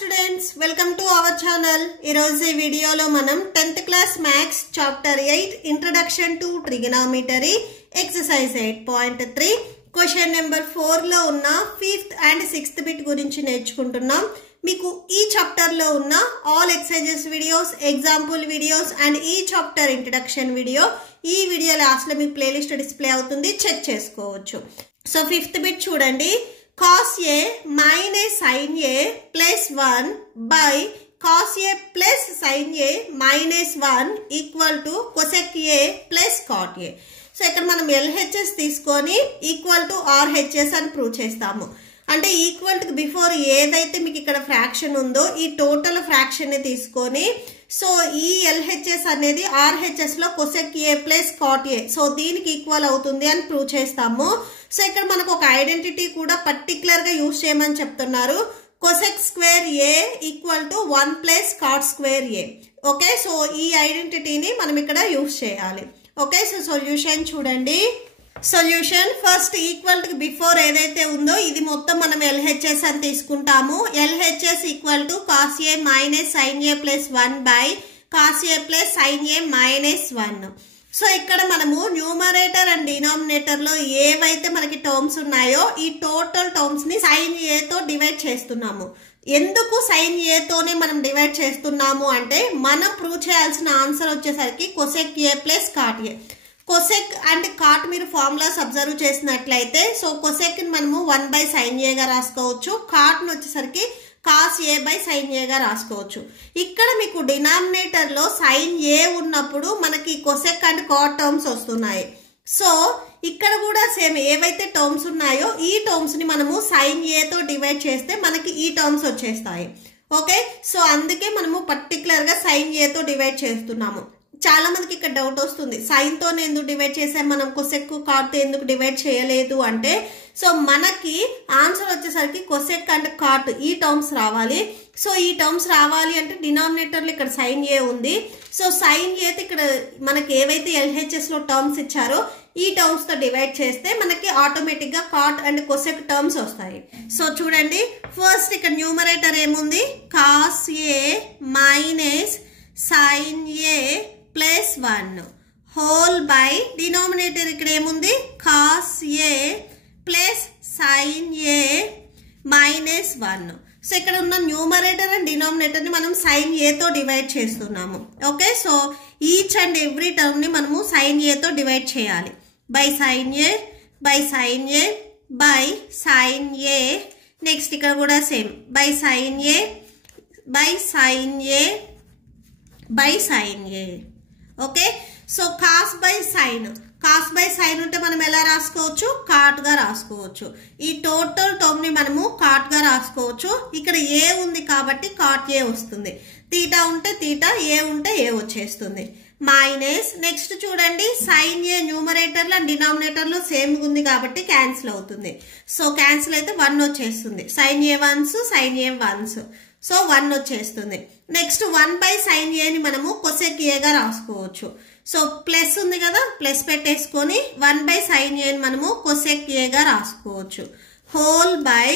students, welcome to our channel. ఈరోజు ఈ వీడియోలో మనం 10th class maths chapter 8 introduction to trigonometry exercise 8.3 question number 4 లో ఉన్న 5th and 6th bit గురించి నేర్చుకుంటున్నాం. మీకు ఈ చాప్టర్ లో ఉన్న all exercises videos, example videos and ఈ చాప్టర్ ఇంట్రడక్షన్ వీడియో ఈ వీడియో లాస్ట్ లో మీకు ప్లేలిస్ట్ డిస్ప్లే అవుతుంది, చెక్ చేసుకోవచ్చు. సో 5th బిట్ చూడండి. cos a minus sin a plus 1 by cos a plus sin a minus 1 equal to cosec a plus cot a. So ఇక్కడ మనం LHS తీసుకొని equal to RHS అని prove చేస్తాము. అంటే equal to before ఏదైతే మీకు ఇక్కడ ఫ్రాక్షన్ ఉందో ఈ టోటల్ ఫ్రాక్షన్ ని తీసుకొని సో ఈ LHS అనేది RHS లో cosec a plus cot a so దీనికి ఈక్వల్ అవుతుంది అని ప్రూవ్ చేస్తాము. సో ఇక్కడ మనకు ఒక ఐడెంటిటీ కూడా పర్టికులర్ గా యూజ్ చేయమని చెప్తున్నారు. cosec square a equal to 1 plus cot square a. Okay, so ఈ ఐడెంటిటీని మనం ఇక్కడ యూజ్ చేయాలి. ఓకే, సో సొల్యూషన్ చూడండి. Solution first equal to before ఏదైతే ఉందో ఇది మొత్తం మనం LHS అని తీసుకుంటాము. LHS equal to cos a minus sin a plus 1 by cos a plus sin a minus 1. So ఇక్కడ మనము న్యూమరేటర్ అండ్ డినామినేటర్ లో ఏవైతే మనకి టర్మ్స్ ఉన్నాయో ఈ టోటల్ టర్మ్స్ ని sin a తో డివైడ్ చేస్తున్నాము. ఎందుకు sin a తోనే మనం డివైడ్ చేస్తున్నాము అంటే మనం ప్రూవ్ చేయాల్సిన ఆన్సర్ వచ్చేసరికి cosec a plus cot a. Cosec and cot మీరు ఫార్ములాస్ అబ్జర్వ్ చేసినట్లయితే సో కొసెక్ ని మనము 1 బై sin a గా రాసుకోవచ్చు, కాట్ ని వచ్చేసరికి cos a by sin a గా రాసుకోవచ్చు. ఇక్కడ మీకు డినామినేటర్ లో sin a ఉన్నప్పుడు మనకి కొసెక్ అండ్ కాట్ టర్మ్స్ వస్తున్నాయి. సో ఇక్కడ కూడా సేమ్ ఏవైతే టర్మ్స్ ఉన్నాయో ఈ టర్మ్స్ ని మనము sin a తో డివైడ్ చేస్తే మనకి ఈ టర్మ్స్ వచ్చేస్తాయి. ఓకే, సో అందుకే మనము పర్టికులర్ గా sin a తో డివైడ్ చేస్తున్నాము. చాలా మందికి ఇక్కడ డౌట్ వస్తుంది, సైన్ తోనే ఎందుకు డివైడ్ చేసాం మనం, కొసెక్ కాట్ ఎందుకు డివైడ్ చేయలేదు అంటే సో మనకి ఆన్సర్ వచ్చేసరికి కొసెక్ అండ్ కాట్ ఈ టర్మ్స్ రావాలి. సో ఈ టర్మ్స్ రావాలి అంటే డినామినేటర్ లో ఇక్కడ sin a ఉంది. సో sin a ఇక్కడ మనకి ఏవైతే LHS లో టర్మ్స్ ఇచ్చారో ఈ టర్మ్స్ తో డివైడ్ చేస్తే మనకి ఆటోమేటిక్ గా కాట్ అండ్ కొసెక్ టర్మ్స్ వస్తాయి. సో చూడండి, ఫస్ట్ ఇక్కడ న్యూమరేటర్ ఏముంది, cos a minus sin a plus 1 whole by denominator ఇక్కడ ఏముంది cos a plus sin a minus 1. So ఇక్కడ ఉన్న న్యూమరేటర్ అండ్ డినామినేటర్ ని మనం sin a తో డివైడ్ చేస్తున్నాము. Okay, so each and every term ని మనము sin a తో డివైడ్ చేయాలి. By sin a by sin a by sin a, next ఇక్కడ కూడా same by sin a by sin a by sin a. Okay, so cos by sine, cos by sine ఉంటే మనం ఎలా రాసుకోవచ్చు, cot గా రాసుకోవచ్చు. ఈ టోటల్ టర్మ్ ని మనము కాట్ గా రాసుకోవచ్చు. ఇక్కడ ఏ ఉంది కాబట్టి కాట్ ఏ వస్తుంది, తీటా ఉంటే తీటా, ఏ ఉంటే ఏ వచ్చేస్తుంది. మైనస్ నెక్స్ట్ చూడండి, సైన్ ఏ న్యూమరేటర్ లో అండ్ డినామినేటర్ లో సేమ్ ఉంది కాబట్టి క్యాన్సిల్ అవుతుంది. సో క్యాన్సిల్ అయితే 1 వచ్చేస్తుంది, సైన్ ఏ వన్స్ సైన్ ఏ వన్స్, సో 1 వచ్చేస్తుంది. నెక్స్ట్ 1 బై sin a ని మనము కొసెక్ a గా రాసుకోవచ్చు. సో ప్లస్ ఉంది కదా, ప్లస్ పెట్టేసుకొని 1 బై sin a ని మనము కొసెక్ a గా రాసుకోవచ్చు. హోల్ బై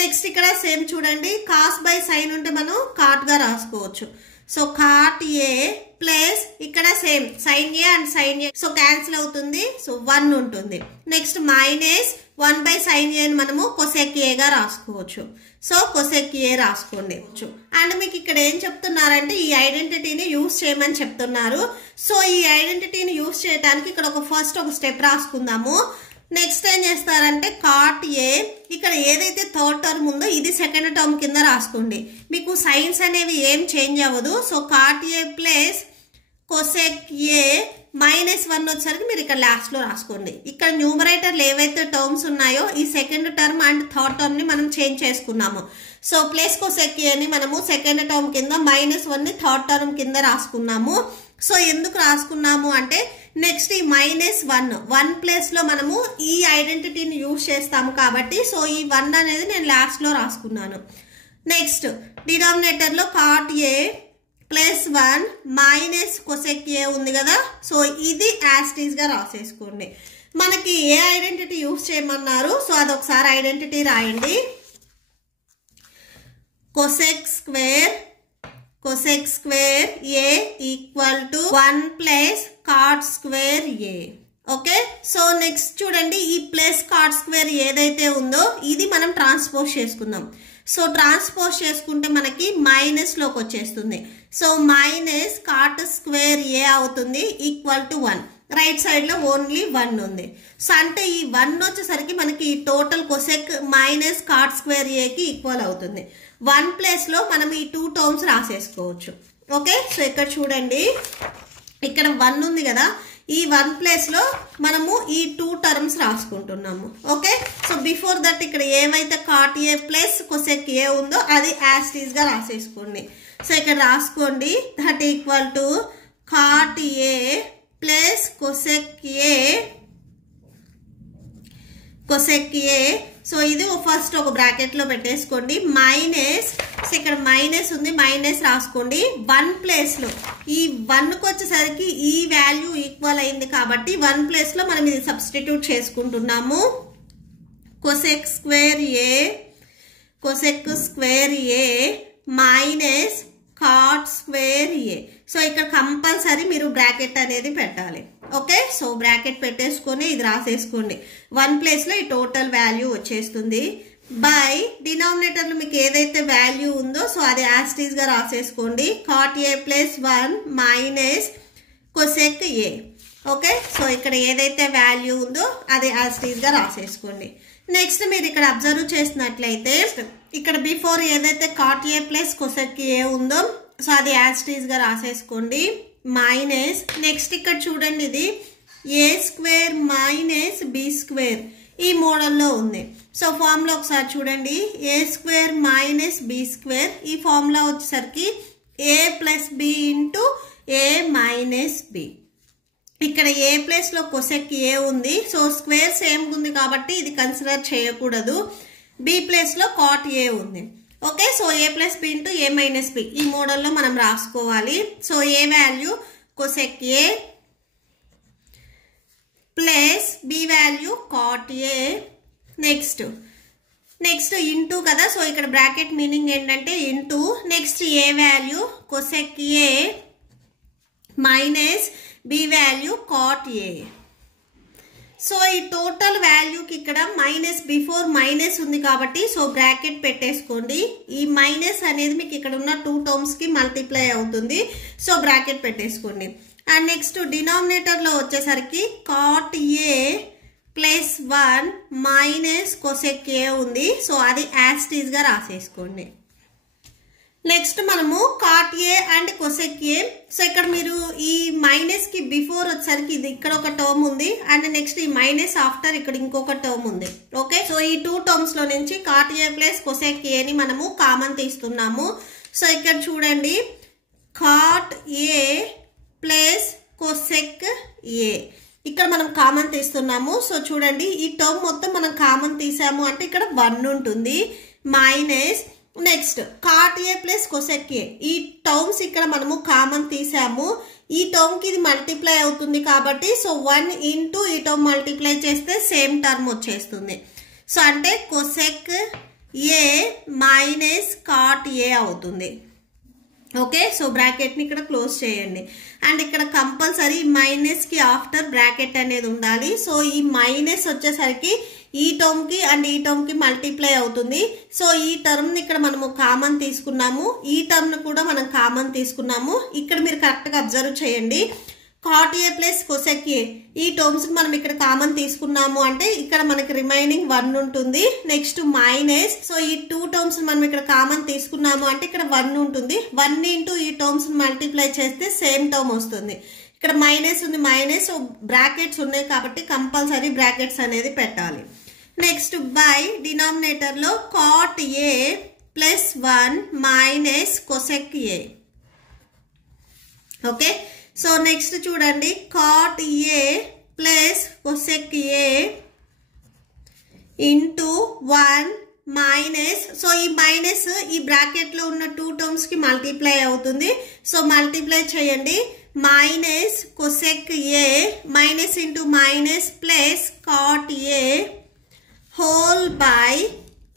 నెక్స్ట్ ఇక్కడ సేమ్ చూడండి, కాస్ బై సైన్ ఉంటే మనం కాట్ గా రాసుకోవచ్చు. సో కాట్ a ప్లస్ ఇక్కడ same sin a and sin a so cancel అవుతుంది, సో 1 ఉంటుంది. Next minus 1 by sin a ని మనము కొసెక్ a గా రాసుకోవచ్చు. సో కొసెక్ a రాసుకోండి. అండ్ మీకు ఇక్కడ ఏం చెప్తున్నారంటే ఈ ఐడెంటిటీని యూజ్ చేయమని చెప్తున్నారు. సో ఈ ఐడెంటిటీని యూజ్ చేయడానికి ఇక్కడ ఫస్ట్ ఒక స్టెప్ రాసుకుందాము. నెక్స్ట్ ఏం చేస్తారంటే కాట్ a ఇక్కడ ఏదైతే థర్డ్ టర్మ్ ఉందో ఇది సెకండ్ టర్మ్ కింద రాసుకోండి. మీకు సైన్స్ అనేవి ఏం చేంజ్ అవ్వదు. So cot a plus cosec a minus 1 వచ్చేసరికి మీరు ఇక్కడ లాస్ట్ లో రాసుకోండి. ఇక్కడ న్యూమరేటర్లు ఏవైతే టర్మ్స్ ఉన్నాయో ఈ second term and third term ని మనం చేంజ్ చేసుకున్నాము. సో ప్లస్ కొసెక్ a ని మనము సెకండ్ టర్మ్ కింద, మైనస్ 1 ని థర్డ్ టర్మ్ కింద రాసుకున్నాము. సో ఎందుకు రాసుకున్నాము అంటే నెక్స్ట్ ఈ మైనస్ 1 ప్లేస్ లో మనము ఈ ఐడెంటిటీని యూజ్ చేస్తాము కాబట్టి సో ఈ 1 అనేది నేను లాస్ట్ లో రాసుకున్నాను. నెక్స్ట్ డినామినేటర్ లో cot a plus 1 minus cosec a ఉంది కదా, సో ఇది యాస్టీస్ గా రాసేసుకోండి. మనకి ఏ ఐడెంటిటీ యూజ్ చేయమన్నారు, సో అదొకసారి ఐడెంటిటీ రాయండి. cosec square a equal to 1 plus cot square a. Okay, so next చూడండి, ఈ ప్లస్ కాట్ స్క్వేర్ ఏదైతే ఉందో ఇది మనం ట్రాన్స్పోజ్ చేసుకుందాం. సో ట్రాన్స్పోజ్ చేసుకుంటే మనకి మైనస్ లోకి వచ్చేస్తుంది. So minus cot square A అవుతుంది ఈక్వల్ టు 1. రైట్ సైడ్ లో ఓన్లీ 1 ఉంది. సో అంటే ఈ 1 వచ్చేసరికి మనకి total cosec minus cot square ఏకి ఈక్వల్ అవుతుంది. 1 ప్లేస్ లో మనం ఈ 2 టర్మ్స్ రాసేసుకోవచ్చు. ఓకే, సో ఇక్కడ చూడండి, ఇక్కడ 1 ఉంది కదా, ఈ 1 ప్లేస్ లో మనము ఈ 2 టర్మ్స్ రాసుకుంటున్నాము. ఓకే, సో బిఫోర్ దట్ ఇక్కడ ఏవైతే cot a plus cosec a ఉందో అది యాజ్ టీజ్ గా రాసేసుకోండి. సో ఇక్కడ రాసుకోండి, that equal to cot a plus cosec a. So ఇది ఫస్ట్ ఒక బ్రాకెట్ లో పెట్టేసుకోండి. మైనస్, సో ఇక్కడ మైనస్ ఉంది, మైనస్ రాసుకోండి. 1 ప్లేస్ లో ఈ 1కి వచ్చేసరికి ఈ వాల్యూ ఈక్వల్ అయింది కాబట్టి 1 ప్లేస్ లో మనం ఇది సబ్స్టిట్యూట్ చేసుకుంటున్నాము. Cosec square A minus cot square a. So ఇక్కడ కంపల్సరీ మీరు బ్రాకెట్ అనేది పెట్టాలి. ఓకే, సో బ్రాకెట్ పెట్టేసుకొని ఇది రాసేసుకోండి. 1 ప్లేస్ లో ఈ టోటల్ వాల్యూ వచ్చేస్తుంది. బై డినామినేటర్ లో మీకు ఏదైతే వాల్యూ ఉందో సో అది యాజ్ టీజ్ గా రాసేసుకోండి. Cot a plus 1 minus cosec a. Okay, so ఇక్కడ ఏదైతే వాల్యూ ఉందో అది యాజ్ టీజ్ గా రాసేసుకోండి. నెక్స్ట్ మీరు ఇక్కడ అబ్జర్వ్ చేసినట్లయితే ఇక్కడ బిఫోర్ ఏదైతే cot a plus cosec a ఉందో సో అది యాజ్ టీజ్ గా రాసేసుకోండి. మైనస్ నెక్స్ట్ ఇక్కడ చూడండి, ఇది ఏ స్క్వేర్ మైనస్ బి స్క్వేర్ ఈ మోడల్లో ఉంది. సో ఫార్ములా ఒకసారి చూడండి, ఏ స్క్వేర్ మైనస్ బి స్క్వేర్ ఈ ఫార్ములా వచ్చేసరికి ఏ plus B into A minus B. ఇక్కడ ఏ ప్లేస్ లో కొసెక్ ఏ ఉంది, సో స్క్వేర్ సేమ్ ఉంది కాబట్టి ఇది కన్సిడర్ చేయకూడదు. బి ప్లేస్ లో కాట్ ఏ ఉంది. Okay, so A plus B into A minus B ఈ మోడల్లో మనం రాసుకోవాలి. So A value cosec A plus B value cot A. Next into కదా, సో ఇక్కడ బ్రాకెట్ మీనింగ్ ఏంటంటే into. Next A value cosec A minus B value cot A. So ఈ total వాల్యూకి ఇక్కడ మైనస్ బిఫోర్ మైనస్ ఉంది కాబట్టి so bracket పెట్టేసుకోండి. ఈ మైనస్ అనేది మీకు ఇక్కడ ఉన్న 2 టర్మ్స్ కి మల్టిప్లై అవుతుంది. సో బ్రాకెట్ పెట్టేసుకోండి. అండ్ నెక్స్ట్ డినామినేటర్ లో వచ్చేసరికి cot a plus 1 minus cosec a ఉంది. సో అది యాజ్ టీజ్ గా రాసేసుకోండి. నెక్స్ట్ మనము cot a and cosec a. So ఇక్కడ మీరు ఈ మైనస్ కి బిఫోర్ వచ్చేసరికి ఇది ఇక్కడ ఒక టర్మ్ ఉంది అండ్ నెక్స్ట్ ఈ మైనస్ ఆఫ్టర్ ఇక్కడ ఇంకొక టర్మ్ ఉంది. ఓకే, సో ఈ 2 టర్మ్స్ లో నుంచి కాట్ ఏ ప్లస్ కొసెక్ ఏ ని మనము కామన్ తీస్తున్నాము. సో ఇక్కడ చూడండి, కాట్ ఏ ప్లస్ కొసెక్ ఏ ఇక్కడ మనం కామన్ తీస్తున్నాము. సో చూడండి, ఈ టర్మ్ మొత్తం మనం కామన్ తీసాము అంటే ఇక్కడ 1 ఉంటుంది. Minus next cot a plus cosec a ఈ టర్మ్స్ ఇక్కడ మనము కామన్ తీసాము. ఈ టర్మ్ కి ఇది మల్టిప్లై అవుతుంది కాబట్టి సో 1 ఇంటూ ఈ టర్మ్ మల్టిప్లై చేస్తే సేమ్ టర్మ్ వచ్చేస్తుంది. సో అంటే cosec A minus cot a అవుతుంది. ఓకే, సో బ్రాకెట్ ని ఇక్కడ క్లోజ్ చేయండి. అండ్ ఇక్కడ కంపల్సరీ మైనస్ కి ఆఫ్టర్ బ్రాకెట్ అనేది ఉండాలి. సో ఈ మైనస్ వచ్చేసరికి ఈ టర్మ్ కి అండ్ ఈ టర్మ్ కి మల్టిప్లై అవుతుంది. సో ఈ టర్మ్ ని ఇక్కడ మనము కామన్ తీసుకున్నాము, ఈ టర్మ్ ని కూడా మనం కామన్ తీసుకున్నాము. ఇక్కడ మీరు కరెక్ట్ గా అబ్జర్వ్ చేయండి, cot a plus cosec a ఈ టర్మ్స్ కి మనం ఇక్కడ కామన్ తీసుకున్నాము అంటే ఇక్కడ మనకి రిమైనింగ్ 1 ఉంటుంది. నెక్స్ట్ మైనస్, సో ఈ 2 టర్మ్స్ మనం ఇక్కడ కామన్ తీసుకున్నాము అంటే ఇక్కడ 1 ఉంటుంది. 1 ఇంటూ ఈ టర్మ్స్ మల్టిప్లై చేస్తే సేమ్ టర్మ్ వస్తుంది. ఇక్కడ మైనస్ ఉంది, మైనస్ బ్రాకెట్స్ ఉన్నాయి కాబట్టి కంపల్సరీ బ్రాకెట్స్ అనేది పెట్టాలి. నెక్స్ట్ బై డినామినేటర్ లో cot a plus 1 minus cosec a. Okay, so next చూడండి, cot a plus cosec a into 1 minus, so ఈ మైనస్ ఈ బ్రాకెట్ లో ఉన్న 2 టర్మ్స్ కి మల్టిప్లై అవుతుంది. సో మల్టిప్లై చేయండి. Minus cosec A minus into minus plus cot a whole by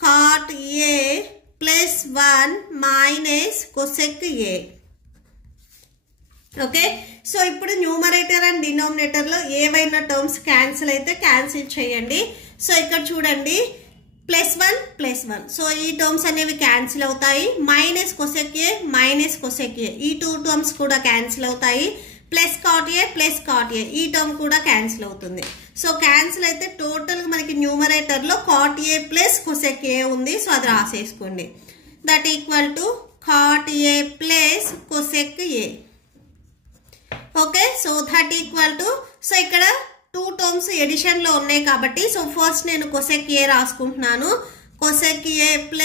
cot a plus 1 cosec a. Okay, so ఇప్పుడు numerator and డినామినేటర్లో ఏవైనా టర్మ్స్ క్యాన్సిల్ అయితే క్యాన్సిల్ చేయండి. సో ఇక్కడ చూడండి +1 +1, సో ఈ టర్మ్స్ అనేవి క్యాన్సిల్ అవుతాయి. -cosec a ఈ 2 టర్మ్స్ కూడా క్యాన్సిల్ అవుతాయి. +cot a ఈ టర్మ్ కూడా క్యాన్సిల్ అవుతుంది. సో క్యాన్సిల్ అయితే టోటల్గా మనకి న్యూమరేటర్లో cot a + cosec a ఉంది. సో అది రాసేసుకోండి. That equal to cot a + cosec a. Okay, so that equal to, so ఇక్కడ 2 టర్మ్స్ ఎడిషన్లో ఉన్నాయి కాబట్టి సో ఫస్ట్ నేను cosec a రాసుకుంటున్నాను. cosec a +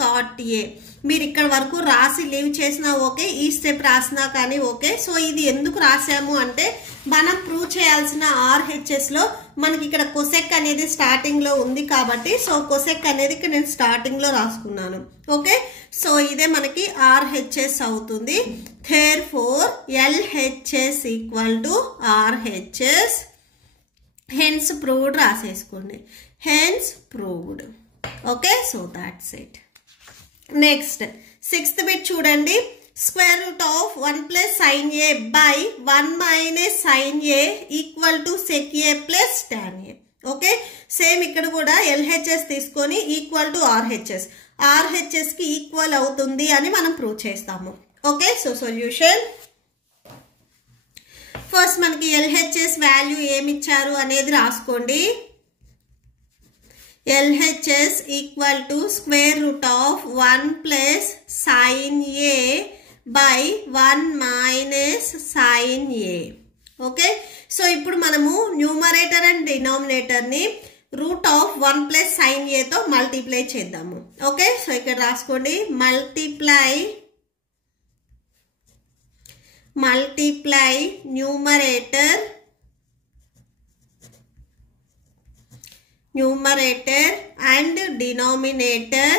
cot a. మీరు ఇక్కడ వరకు రాసి లీవ్ చేసినా ఓకే, ఈ స్టెప్ రాసినా కానీ ఓకే. సో ఇది ఎందుకు రాసాము అంటే మనం ప్రూవ్ చేయాల్సిన RHSలో మనకి ఇక్కడ cosec అనేది స్టార్టింగ్లో ఉంది కాబట్టి సో cosec అనేది ఇక్కడ నేను స్టార్టింగ్లో రాసుకున్నాను. ఓకే, సో ఇదే మనకి RHS అవుతుంది. Therefore LHS = RHS. Hence proved రాసేసుకోండి. Hence proved. Okay, so that's it. Next 6th bit చూడండి. √1 + sin a / 1 - sin a = sec a + tan a. Okay, same ఇక్కడ కూడా LHS తీసుకొని =RHS. RHS కి ఈక్వల్ అవుతుంది అని మనం ప్రూవ్ చేస్తాము. ఓకే, సో సొల్యూషన్ ఫస్ట్ మనకి LHS వాల్యూ ఏమి ఇచ్చారు అనేది రాసుకోండి. LHS = √1 + sin a / 1 - sin a. Okay, so ఇప్పుడు మనము న్యూమరేటర్ అండ్ డినామినేటర్ని √1 + sin a తో మల్టిప్లై చేద్దాము. ఓకే, సో ఇక్కడ రాసుకోండి. Multiply numerator and denominator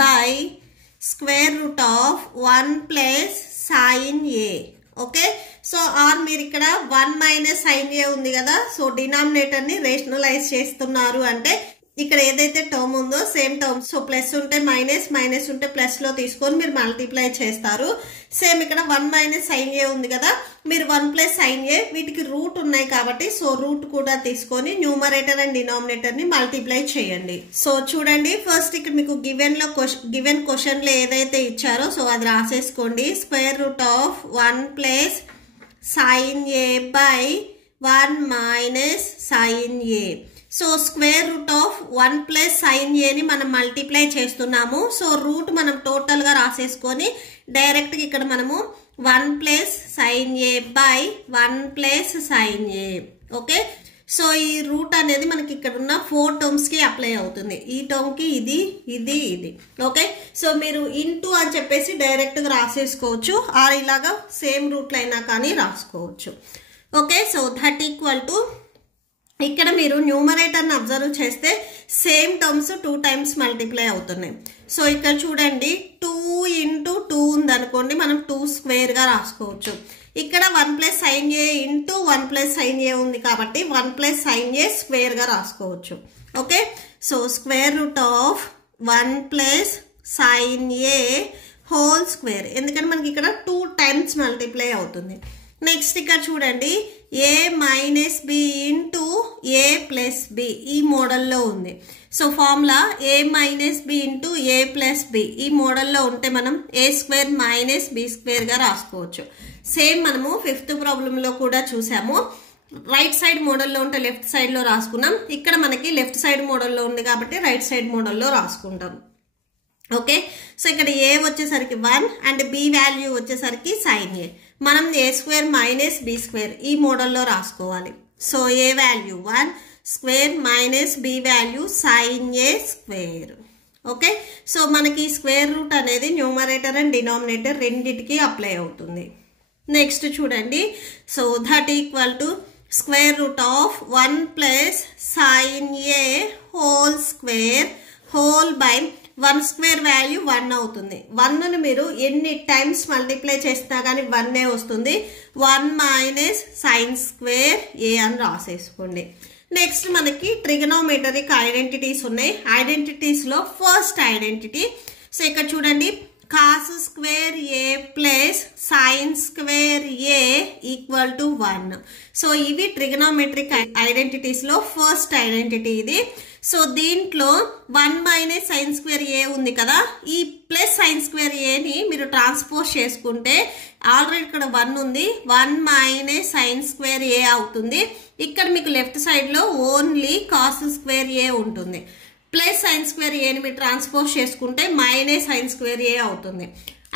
by √1 + sin a. Okay, so or మీరు ఇక్కడ 1 - sin a ఉంది కదా, సో డినామినేటర్ని రేషనలైజ్ చేస్తున్నారు అంటే ఇక్కడ ఏదైతే టర్మ్ ఉందో సేమ్ టర్మ్, సో ప్లస్ ఉంటే మైనస్ ఉంటే ప్లస్లో తీసుకొని మీరు మల్టిప్లై చేస్తారు. సేమ్ ఇక్కడ 1 - sin a ఉంది కదా, మీరు 1 + sin a, వీటికి రూట్ ఉన్నాయి కాబట్టి సో రూట్ కూడా తీసుకొని న్యూమరేటర్ అండ్ డినామినేటర్ని మల్టిప్లై చేయండి. సో చూడండి ఫస్ట్ ఇక్కడ మీకు గివెన్ క్వశ్చన్లో ఏదైతే ఇచ్చారో సో అది రాసేసుకోండి. √1 + sin a / 1 - sin a. So √1 + sin a ని మనం మల్టిప్లై చేస్తున్నాము. సో రూట్ మనం టోటల్గా రాసేసుకొని డైరెక్ట్గా ఇక్కడ మనము 1 + sin a / 1 + sin a. Okay, so ఈ రూట్ అనేది మనకి ఇక్కడ ఉన్న 4 టర్మ్స్కి అప్లై అవుతుంది. ఈ టర్మ్కి ఇది. ఓకే, సో మీరు ఇంటూ అని చెప్పేసి డైరెక్ట్గా రాసేసుకోవచ్చు, ఆర్ ఇలాగా సేమ్ రూట్లు అయినా కానీ రాసుకోవచ్చు. Okay, so that equal to ఇక్కడ మీరు న్యూమరేటర్ని అబ్జర్వ్ చేస్తే సేమ్ టర్మ్స్ 2 టైమ్స్ మల్టిప్లై అవుతున్నాయి. సో ఇక్కడ చూడండి 2 × 2 ఉందనుకోండి, మనం 2 స్క్వేర్గా రాసుకోవచ్చు. ఇక్కడ 1 + sin a × 1 + sin a ఉంది కాబట్టి 1 + sin a స్క్వేర్గా రాసుకోవచ్చు. Okay, so √1 + sin a whole square, ఎందుకంటే మనకి ఇక్కడ 2 టైమ్స్ మల్టిప్లై అవుతుంది. నెక్స్ట్ ఇక్కడ చూడండి a - b × a + b ఈ మోడల్లో ఉంది. So formula a - b × a + b ఈ మోడల్లో ఉంటే మనం a² - b² గా రాసుకోవచ్చు. సేమ్ మనము 5th ప్రాబ్లంలో కూడా చూసాము. రైట్ సైడ్ మోడల్లో ఉంటే లెఫ్ట్ సైడ్లో రాసుకున్నాం. ఇక్కడ మనకి లెఫ్ట్ సైడ్ మోడల్లో ఉంది కాబట్టి రైట్ సైడ్ మోడల్లో రాసుకుంటాం. ఓకే, సో ఇక్కడ a వచ్చేసరికి 1 అండ్ b వాల్యూ వచ్చేసరికి sin a. మనం a² - b² ఈ మోడల్లో రాసుకోవాలి. So a value 1 square - b value sin a². Okay, so మనకి స్క్వేర్ రూట్ అనేది న్యూమరేటర్ అండ్ డినామినేటర్ రెండింటికి అప్లై అవుతుంది. నెక్స్ట్ చూడండి, so that equal to √1 + sin a whole square whole by 1² value 1 అవుతుంది. 1ని మీరు ఎన్ని టైమ్స్ మల్టిప్లై చేసినా కానీ 1 వస్తుంది. 1 - sin² a అని రాసేసుకోండి. నెక్స్ట్ మనకి ట్రిగనోమెట్రిక్ ఐడెంటిటీస్ ఉన్నాయి. ఐడెంటిటీస్లో ఫస్ట్ ఐడెంటిటీ, సో ఇక్కడ చూడండి, cos square A plus sine square A equal to 1. So ఇవి ట్రిగనోమెట్రిక్ ఐడెంటిటీస్లో ఫస్ట్ ఐడెంటిటీ ఇది. సో దీంట్లో 1 మైనస్ సైన్ స్క్వేర్ ఏ ఉంది కదా, ఈ ప్లస్ సైన్ స్క్వేర్ ఏని మీరు ట్రాన్స్పోజ్ చేసుకుంటే ఆల్రెడీ ఇక్కడ 1 ఉంది, 1 మైనస్ సైన్ స్క్వేర్ ఏ అవుతుంది. ఇక్కడ మీకు లెఫ్ట్ సైడ్లో ఓన్లీ కాస్ స్క్వేర్ ఏ ఉంటుంది. ప్లస్ సైన్ స్క్వేర్ ఏని మీరు ట్రాన్స్పోజ్ చేసుకుంటే మైనస్ సైన్ స్క్వేర్ ఏ అవుతుంది.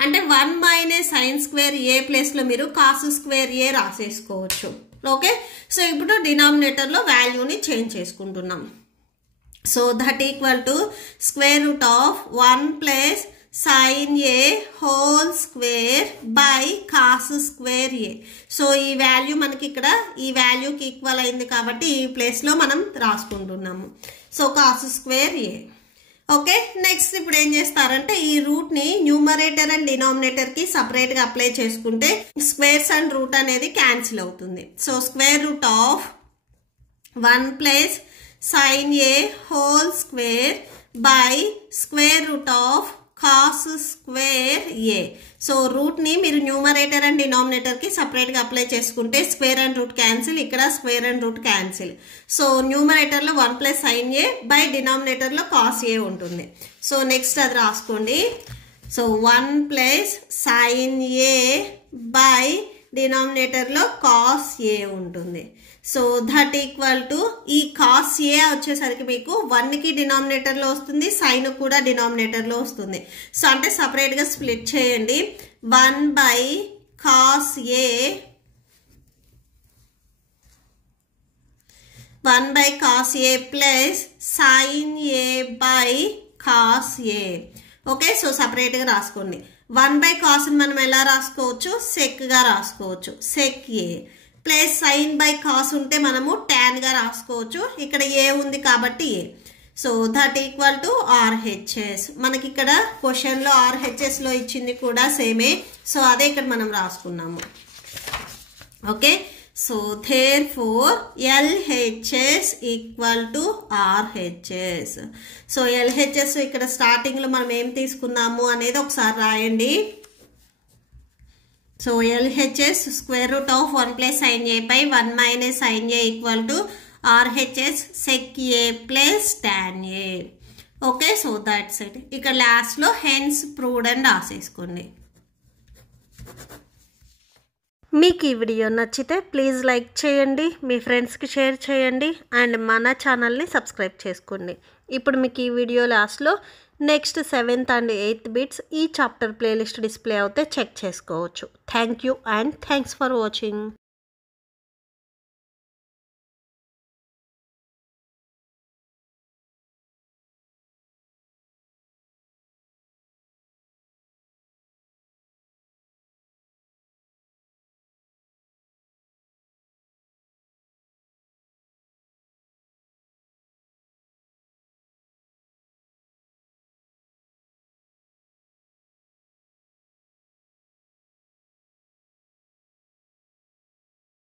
అంటే 1 మైనస్ సైన్ స్క్వేర్ ఏ ప్లేస్లో మీరు కాస్ స్క్వేర్ ఏ రాసేసుకోవచ్చు. ఓకే, సో ఇప్పుడు డినామినేటర్లో వాల్యూని చేంజ్ చేసుకుంటున్నాం. So that equal to square root of 1 plus sine a whole square by cos square a. So ఈ వాల్యూ మనకి ఇక్కడ ఈ వాల్యూకి ఈక్వల్ అయింది కాబట్టి ఈ ప్లేస్లో మనం రాసుకుంటున్నాము. సో కాస్ స్క్వేర్ ఏ. ఓకే, నెక్స్ట్ ఇప్పుడు ఏం చేస్తారంటే ఈ రూట్ని న్యూమరేటర్ అండ్ డినామినేటర్కి సపరేట్గా అప్లై చేసుకుంటే స్క్వేర్స్ అండ్ రూట్ అనేది క్యాన్సిల్ అవుతుంది. So square root of 1 plus sine a whole square by square root of cos square a. So రూట్ని మీరు న్యూమరేటర్ అండ్ డినామినేటర్కి సపరేట్గా అప్లై చేసుకుంటే స్క్వేర్ అండ్ రూట్ క్యాన్సిల్, ఇక్కడ square and root cancel. So న్యూమరేటర్లో 1 plus sine a by డినామినేటర్లో cos a ఉంటుంది. So next అది రాసుకోండి. So 1 plus sine a by డినామినేటర్లో కాస్ ఏ ఉంటుంది. సో దట్ ఈక్వల్ టు ఈ కాస్ ఏ వచ్చేసరికి మీకు 1కి డినామినేటర్లో వస్తుంది, సైన్ కూడా డినామినేటర్లో వస్తుంది. సో అంటే సపరేట్గా స్ప్లిట్ చేయండి. 1 by cos A 1 by cos A plus sine a by cos A. Okay, so సపరేట్గా రాసుకోండి. 1 బై కాస్ని మనం ఎలా రాసుకోవచ్చు, సెక్గా రాసుకోవచ్చు, sec a. Plus sine by cos ఉంటే మనము ట్యాన్గా రాసుకోవచ్చు, ఇక్కడ ఏ ఉంది కాబట్టి a. So that equal to RHS. మనకి ఇక్కడ క్వశ్చన్లో ఆర్హెచ్ఎస్లో ఇచ్చింది కూడా సేమే, సో అదే ఇక్కడ మనం రాసుకున్నాము. Okay, so therefore LHS equal to RHS. So LHS ఇక్కడ స్టార్టింగ్లో మనం ఏం తీసుకున్నాము అనేది ఒకసారి రాయండి. So LHS square root of 1 plus sine a by 1 minus sine a equal to RHS sec a plus tan a. Okay, so that's it. ఇక్కడ లాస్ట్లో హెన్స్ ప్రూవ్డ్ అని రాసేసుకోండి. మీకు ఈ వీడియో నచ్చితే ప్లీజ్ లైక్ చేయండి, మీ ఫ్రెండ్స్కి షేర్ చేయండి అండ్ మన ఛానల్ని సబ్స్క్రైబ్ చేసుకోండి. ఇప్పుడు మీకు ఈ వీడియో లాస్ట్లో next 7th and 8th bits ఈ చాప్టర్ ప్లేలిస్ట్ డిస్ప్లే అవుతే చెక్ చేసుకోవచ్చు. Thank you and thanks for watching.